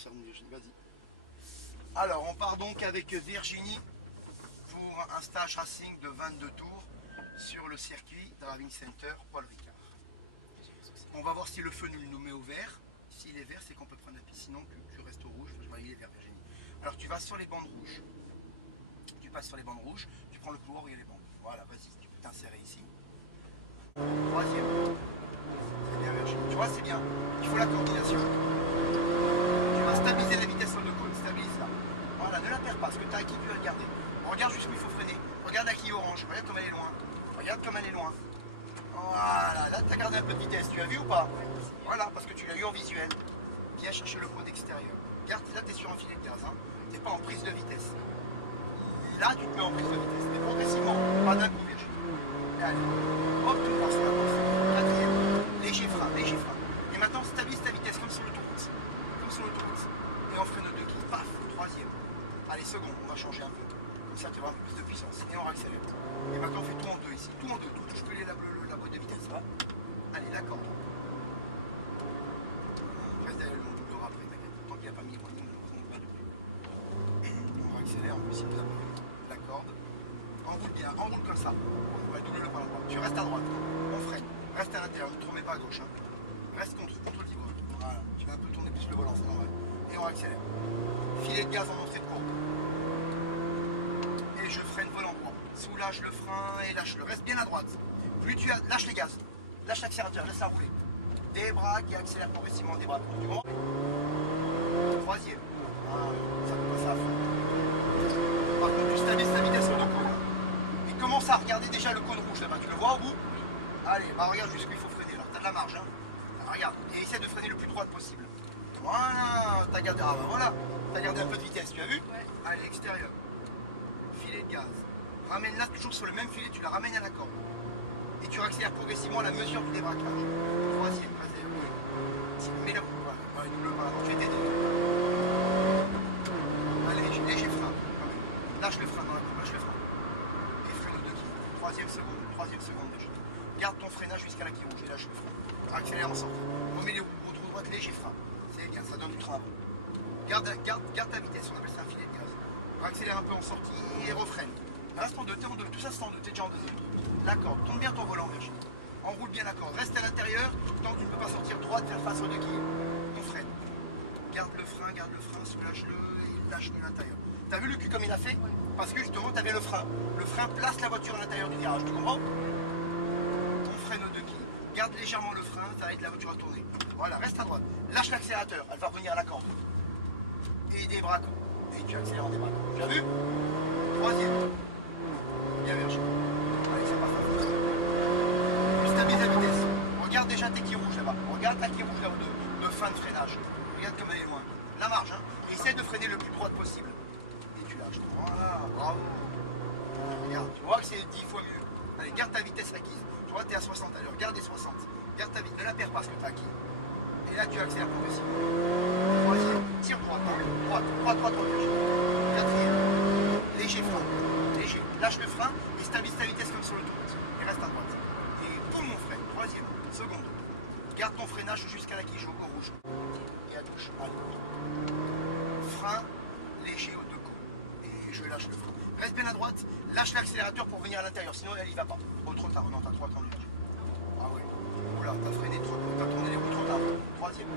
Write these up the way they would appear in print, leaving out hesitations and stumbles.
concerne Virginie, vas-y. Alors, on part donc avec Virginie pour un stage racing de 22 tours sur le circuit Driving Center Paul Ricard. On va voir si le feu nous met au vert. S'il est vert, c'est qu'on peut prendre la piste. Sinon, tu restes au rouge. Je vois, il est vert, Virginie. Alors, tu vas sur les bandes rouges. Tu passes sur les bandes rouges. Tu prends le couloir où il y a les bandes. Voilà, vas-y, tu peux t'insérer ici. Troisième. C'est bien, Virginie. Tu vois, c'est bien. Il faut la coordination. Tu vas stabiliser la vitesse sur le cône. Stabilise là. Voilà, ne la perds pas, parce que tu as acquis, tu vas le garder. Regarde jusqu'où il faut freiner. Regarde la quille orange. Regarde comme elle est loin. Regarde comme elle est loin. Voilà, là tu as gardé un peu de vitesse. Tu as vu ou pas? Voilà, parce que tu l'as eu en visuel. Viens chercher le cône extérieur. Regarde, là tu es sur un filet de gaz. Hein. Tu n'es pas en prise de vitesse. Là tu te mets en prise de vitesse. Mais progressivement, pas d'un coup, Virginie. Allez, hop, tout droit sur la course. Quatrième. Léger frein, léger frein. Et maintenant, stabilise ta vitesse comme sur l'autoroute. Comme sur l'autoroute. Et on freine deux quilles. Paf, troisième. Allez, second, on va changer un peu. Comme ça, tu auras un peu plus de puissance. Et on accélère. Et maintenant, on fait tout en deux ici. Tout en deux. Tout touche plus la boîte de vitesse. Là. Allez, la corde. Reste derrière le doubleur après, t'inquiète. Tant qu'il n'y a pas mis le warning, on ne va plus. On accélère. En plus, il nous a pas vu. La corde. Enroule bien. Enroule comme ça. On va doubler le par la droite. Tu restes à droite. On freine. Reste à l'intérieur. Ne te remets pas à gauche. Hein. Reste contre le vivre. Voilà. Tu vas un peu tourner plus le volant. C'est normal. Et on accélère. Filet de gaz en entrée de courbe. Et je freine volant droit. Soulage le frein et lâche-le. Reste bien à droite. Plus tu lâches les gaz. Lâche l'accélérateur. Laisse-la rouler. Débraque et accélère progressivement. Débraque. Tu comprends? Troisième. Ah, ça peut passer à fond. Par contre, tu stabilises ta vitesse sur le cône. Et commence à regarder déjà le cône rouge là-bas. Tu le vois au bout? Allez, bah regarde jusqu'où il faut freiner. Alors, t'as de la marge. Hein. Alors, regarde. Et essaie de freiner le plus droit possible. Voilà, t'as gardé, ah bah voilà, t'as gardé un peu de vitesse, tu as vu? Ouais. Allez, extérieur. Filet de gaz. Ramène-la toujours sur le même filet, tu la ramènes à la corde. Et tu accélères progressivement à la mesure du débraquage. Troisième, vas-y. Mets-la, voilà, double par là, je vais t'aider. Allez, léger frein. Lâche le frein dans la courbe, lâche le frein. Et freine aux deux quilles. Troisième seconde. Garde ton freinage jusqu'à la quille rouge et lâche le frein. Accélère en sortie. Remets les roues, retour droite, léger frein. C'est bien, ça donne du train. Garde ta vitesse, on appelle ça un filet de gaz. Accélère un peu en sortie et refreine. Reste en deux, t'es en deux, tout ça c'est en deux, t'es déjà en deuxième. La corde, tourne bien ton volant, Virginie. Enroule bien la corde, reste à l'intérieur, tant que tu ne peux pas sortir droite, faire face aux deux quilles. On freine. Garde le frein, soulage-le et lâche de l'intérieur. T'as vu le cul comme il a fait? Parce que justement, t'avais le frein. Le frein place la voiture à l'intérieur du virage, tu comprends? On freine aux deux quilles. Garde légèrement le frein, ça aide la voiture à tourner. Voilà, reste à droite. Lâche l'accélérateur, elle va revenir à la corde. Et débraque. Et tu accélères en débraquant. Tu as vu? Troisième. Bien, Virginie. Allez, ça passe à fond. Tu stabilises la vitesse. Regarde déjà tes quilles rouges là-bas. Regarde ta quille rouge là de fin de freinage. Regarde comme elle est loin. La marge, hein. Et essaie de freiner le plus droit possible. Et tu lâches. Voilà, bravo. Regarde, tu vois que c'est 10 fois mieux. Allez, garde ta vitesse acquise. Tu vois, tu es à 60 à l'heure. Garde les 60. Garde ta vitesse. Ne la perds pas ce que tu as acquis. Et là, tu accélères progressivement. Troisième, tire droite, droite, quatrième, léger frein, léger. Lâche le frein et stabilise ta vitesse comme sur l'autoroute. Et reste à droite. Et boum, mon frein. Troisième, seconde. Garde ton freinage jusqu'à la quille au rouge. Et à touche. Allez. Frein, léger aux deux coups. Et je lâche le frein. Reste bien à droite. Lâche l'accélérateur pour venir à l'intérieur. Sinon, elle y va pas. Oh, trop tard. Non, t'as trop attendu. Ah ouais. Oula, t'as freiné trop tôt, t'as tourné les roues trop tard. Troisième.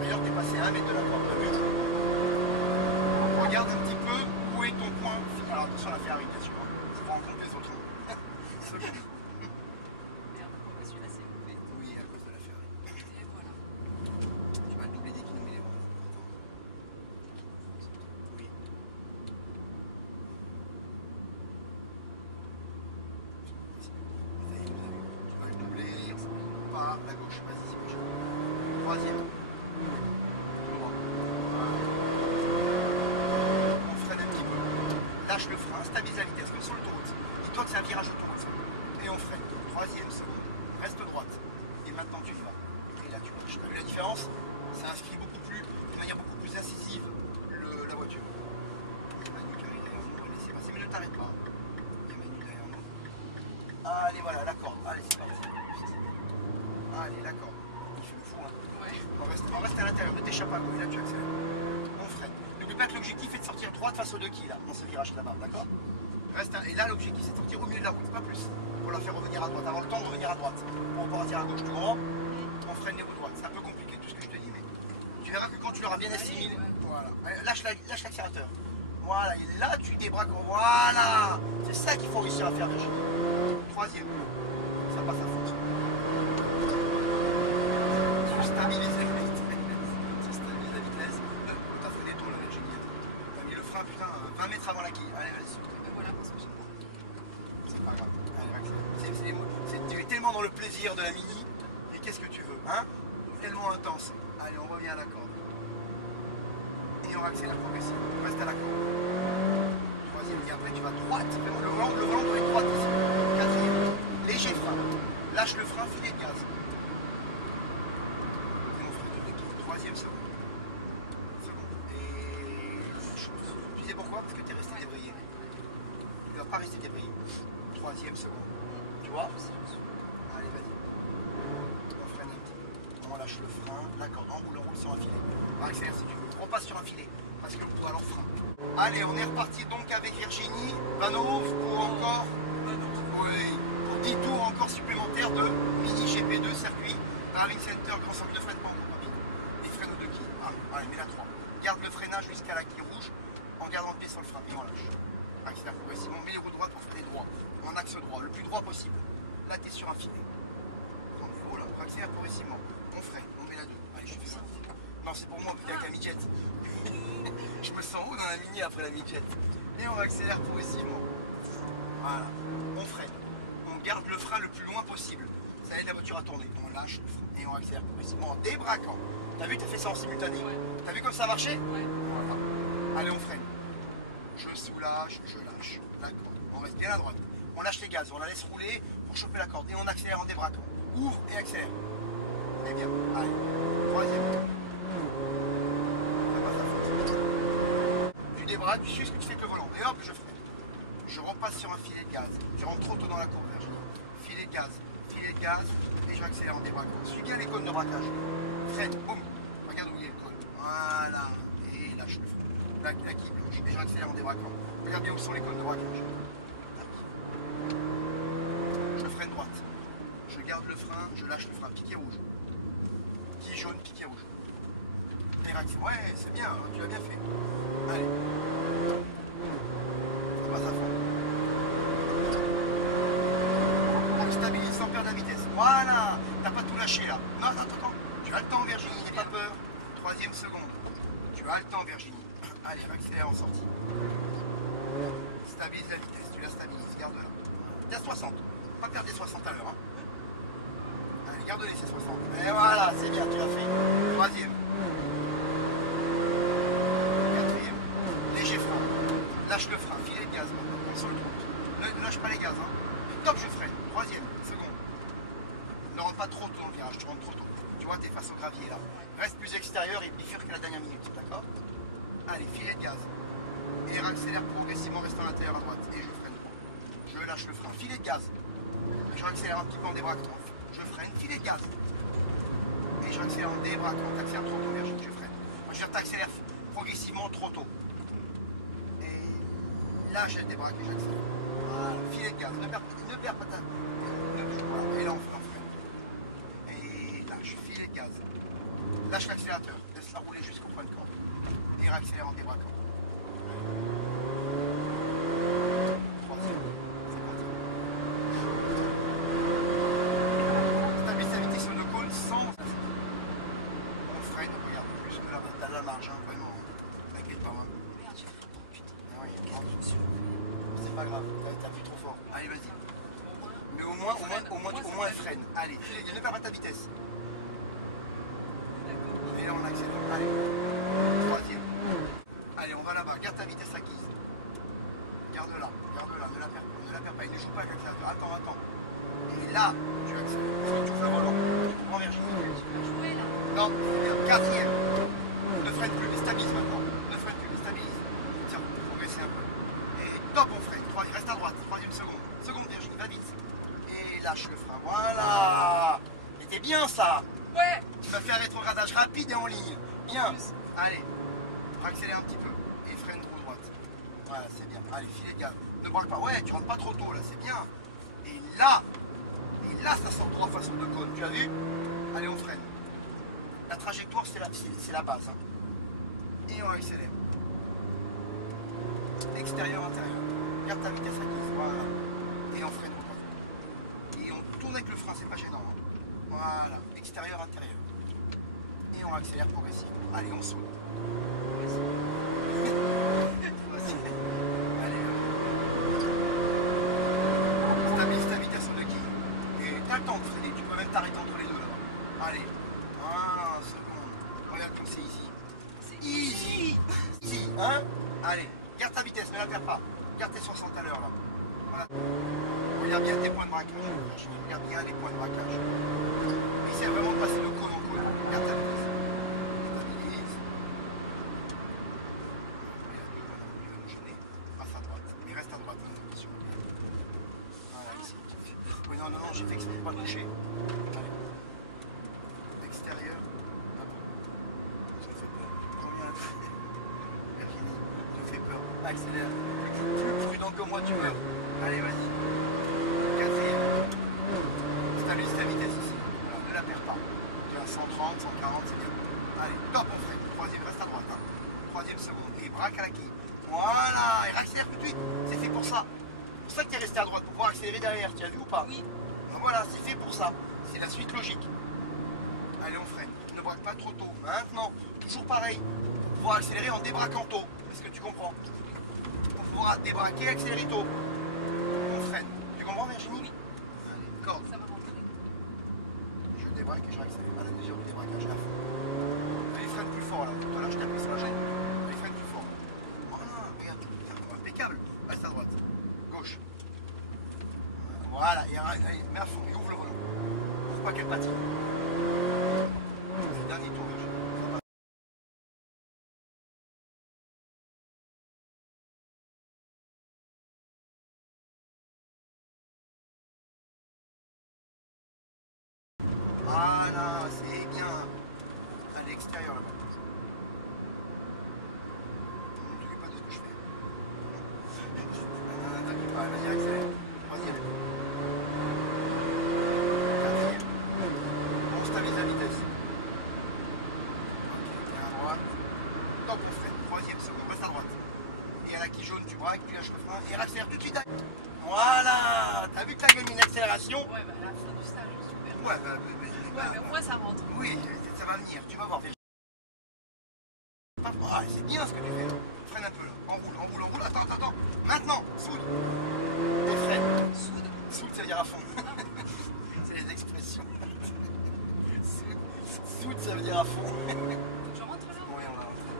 D'ailleurs, t'es passé à 1 mètre de la corde, t'as vu? Regarde un petit peu où est ton point. Alors attention à la Ferrari, bien sûr. Je prends en compte les autres. Seconde. Merde, pourquoi celui-là s'est levé? Oui, à cause de la Ferrari. Et voilà. Tu vas le doubler dès qu'il nous met les bras. Oui. Ça y est, vous avez vu. Tu vas le doubler par la gauche. Vas-y, c'est gauche. Troisième. Droit. Voilà. On freine un petit peu. Lâche le frein, stabilise la vitesse, comme sur l'autoroute. Dis-toi que c'est un virage autoroute. Et on freine. Troisième seconde. Reste droite. Et maintenant tu y vas. Et là tu lâches. T'as vu la différence? Ça inscrit beaucoup plus, de manière beaucoup plus incisive la voiture. Il y a Manu qui arrive derrière nous. Allez, c'est passé, mais ne t'arrête pas. Il y a Manu derrière nous. Allez, voilà, la corde. Allez, c'est parti. Allez, la corde. Il fait le fou, hein. Ouais. On reste à l'intérieur. Ne échappes à gauche, et là tu accélères. On freine. N'oublie pas que l'objectif est de sortir droite face aux 2 quilles là, dans ce virage là-bas, d'accord? Et là l'objectif c'est de sortir au milieu de la route, pas plus. Pour la faire revenir à droite, avoir le temps de revenir à droite. Pour repartir à gauche, tu comprends? On freine les roues droites. C'est un peu compliqué tout ce que je te dis, mais tu verras que quand tu l'auras bien assimilé, voilà. Lâche l'accélérateur. Voilà, et là tu débraques, voilà. C'est ça qu'il faut réussir à faire, Virginie. Troisième. Ça passe à fond. Tu stabilises la vitesse. Tu stabilises la vitesse. T'as fait des tours là, Virginie. T'as mis le frein, putain, 20 mètres avant la quille. Allez, vas-y. Voilà, parce que j'aime pas. C'est pas grave. Allez, tu es tellement dans le plaisir de la Mini. Et qu'est-ce que tu veux, hein? Tellement intense. Allez, on revient à la corde. Et on accélère progressivement. Reste à la corde. Troisième, et après tu vas droite. Le volant doit être droite ici. Quatrième, léger frein. Lâche le frein, filet de gaz. Et on freine de qui? Troisième, seconde. Et tu sais pourquoi? Parce que tu es resté débrayé. Tu ne dois pas rester débrayé. Troisième, seconde. Tu vois? Allez, vas-y. On freine un petit peu. On lâche le frein. D'accord, on roule sur un filet. On accélère si tu veux. On passe sur un filet. Parce que le poids alors frein. Allez, on est reparti donc avec Virginie Vanhoove pour encore pour 10 tours encore supplémentaires de mini GP2 circuit. Driving Center, grand centre de frein pas en compagnie. Les freins aux 2 quilles. Allez, mets la 3. Garde le freinage jusqu'à la quille rouge en gardant le pied sur le frein. Et on lâche. Accélère progressivement. Mets les roues droites pour freiner droit. En axe droit, le plus droit possible. Là, tu es sur un filet. Oh là, on accélère progressivement. On freine, on met la 2. Allez, je fais ça. Non, c'est pour moi, on peut dire avec la midget. Je me sens où dans la Mini après la midget? Et on accélère progressivement. Voilà. On freine. On garde le frein le plus loin possible. Ça aide la voiture à tourner. On lâche le frein et on accélère progressivement en débraquant. T'as vu, t'as fait ça en simultané? Ouais. T'as vu comme ça marchait? Ouais. Voilà. Allez, on freine. Je soulage, je lâche. D'accord. On reste bien à droite. On lâche les gaz, on la laisse rouler pour choper la corde et on accélère en débraquant. Ouvre et accélère. Très bien. Allez. Troisième. Ça passe à fond. Tu débraques, tu suis ce que tu fais avec le volant. Et hop, je freine. Je repasse sur un filet de gaz. Je rentre trop tôt dans la courbe, Virginie. Filet de gaz, et je accélère en débraquant. Suis bien les cônes de braquage. Freine, boum. Regarde où il y a le cône. Voilà. Et lâche le frein. La quille blanche. Et je accélère en débraquant. Regarde bien où sont les cônes de braquage. Je freine droite. Je garde le frein, je lâche le frein. Piqué rouge. Piqué jaune, piqué rouge. Ouais, c'est bien, hein, tu l'as bien fait. Allez. Ça passe à fond. On stabilise sans perdre la vitesse. Voilà. T'as pas tout lâché là. Non, attends. Tu as le temps, Virginie, n'aie pas peur. Troisième seconde. Tu as le temps, Virginie. Allez, accélère en sortie. Stabilise la vitesse, tu la stabilises, garde-la. T'es à 60. Pas perdre les 60 à l'heure. Hein. Allez, garde-les ces 60. Et voilà, c'est bien, tu l'as fait. Troisième. Quatrième. Léger frein. Lâche le frein, filet de gaz maintenant. On sur le trou. Ne lâche pas les gaz. Hein. Et top, je freine. Troisième, seconde. Ne rentre pas trop tôt dans le virage, tu rentres trop tôt. Tu vois, t'es face au gravier là. Reste plus extérieur et bifurque que la dernière minute, d'accord? Allez, filet de gaz. Et accélère progressivement, reste à l'intérieur à droite. Et je freine. Je lâche le frein. Filet de gaz. Je accélère un petit peu en débraquant. Je freine. Filet de gaz. Et je accélère en débraquant. T'accélères trop tôt, Virginie. Je freine. Je veux dire, t'accélères progressivement trop tôt. Et là, j'ai le débraqué, j'accélère. Voilà. Filet de gaz. Ne perds pas ta. Voilà. Et là, on freine. Et lâche. Filet de gaz. Lâche l'accélérateur. Laisse-la rouler jusqu'au point de corde. Et accélère en débraquant. Stabilise la vitesse sur le cône sans. On freine, regarde, plus que là, t'as la marge, hein, vraiment. T'inquiète pas, hein. Merde, j'ai fait trop, putain. Ah oui, c'est pas grave, t'as vu trop fort. Allez, vas-y. Mais au moins, freine. Allez, ne perds pas ta vitesse. Et là, on accélère. Allez. Troisième. Allez, on va là-bas. Garde ta vitesse acquise. Garde-la, ne la perds pas. Il ne joue pas avec l'accélérateur. Attends. Et là, tu accélères. Parce que tu ouvres le volant. Tu comprends, Virginie? Tu peux jouer là. Non, c'est bien. Quatrième. Ne freine plus, mais stabilise maintenant. Ne freine plus, mais stabilise. Tiens, progresser un peu. Et top, on freine. Reste à droite. Troisième seconde. Seconde, Virginie, va vite. Et lâche le frein. Voilà. C'était bien ça. Ouais. Tu vas faire un rétrogradage rapide et en ligne. Bien. plus. Allez. Accélère un petit peu. Et freine roue droite. Voilà, c'est bien. Allez, filet de gaz. Ne braque pas. Ouais, tu rentres pas trop tôt là, c'est bien. Et là, ça sort droit façon de cône. Tu as vu? Allez, on freine. La trajectoire, c'est la base. Hein. Et on accélère. Extérieur, intérieur. Garde ta vitesse acquise. Voilà. Et on freine droit. Et on tourne avec le frein, c'est pas gênant. Hein. Voilà. Extérieur, intérieur. Et on accélère progressivement. Allez, on saute. Allez, stabilise ta vitesse au quille. Et t'as le temps de freiner, tu peux même t'arrêter entre les deux là-bas. Allez, 1 seconde. Regarde comme c'est easy. C'est Easy. Easy, hein? Allez, garde ta vitesse, ne la perds pas. Garde tes 60 à l'heure là. Voilà. Regarde bien tes points de braquage. Regarde bien les points de braquage. Essaie vraiment de passer le cône en cône. Garde ta vitesse. Stabilise. Passe à droite. Mais reste à droite, hein, attention. Voilà, ici. Oui, non, j'ai fait exprès de ne pas toucher. Allez. Extérieur. Ah bon. Ça me fait peur. Reviens là. Virginie, ça me fait peur. Accélère. Plus prudent que moi, tu meurs. Allez, vas-y. Quatrième. Stabilise ta vitesse ici. Voilà, ne la perds pas. Tu as 130, 140, c'est bien. Allez, top, on freine. Troisième, reste à droite. Hein. Troisième seconde. Et braque à la quille. Voilà, et accélère tout de suite. C'est fait pour ça. C'est pour ça que tu es resté à droite, pour pouvoir accélérer derrière. Tu as vu ou pas? Oui. Donc voilà, c'est fait pour ça. C'est la suite logique. Allez, on freine. Ne braque pas trop tôt. Maintenant, toujours pareil. Pour pouvoir accélérer en débraquant tôt. Est-ce que tu comprends? Pour pouvoir débraquer, accélérer tôt. On freine. Tu comprends, Virginie? Oui. Allez, corde. Ça va rentrer. Je débraque et je réaccélère à la mesure du débraquage à fond. Allez, freine plus fort là. Tout à l'heure, je t'ai appuyé sur la chaîne. Allez, freine plus fort. Voilà, regarde. Impeccable. Reste à droite. Gauche. Voilà, et allez, mets à fond et ouvre le volant. Ouvre pas qu'elle patine. C'est le dernier tour, Virginie. Voilà, c'est bien. À l'extérieur là-bas. Ne t'occupe pas de ce que je fais. T'inquiète pas, vas-y, accélère. Troisième. Quatrième. On stabilise la vitesse. Ok, bien à droite. Top, on freine. Troisième seconde, reste à droite. Et à la quille jaune, tu braques, tu lâches le frein et accélère tout de suite. Voilà. T'as vu que t'as gagné une accélération? Ouais, bah à la fin du stage, super. Ouais, Ouais, mais au moins ça rentre. oui, ça va venir, tu vas voir. Ah, c'est bien ce que tu fais. Freine un peu là. Enroule. Attends. Maintenant, soude. Et freine. Soude. Soude, ça veut dire à fond. C'est les expressions. Soude, ça veut dire à fond. Faut que je rentre là? Oui, on va rentrer.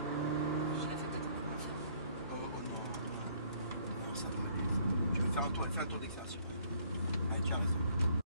Je l'ai fait peut-être un peu bien. Oh non. Non, ça va aller. Tu veux faire un tour, fais un tour d'exercice. Allez, tu as raison.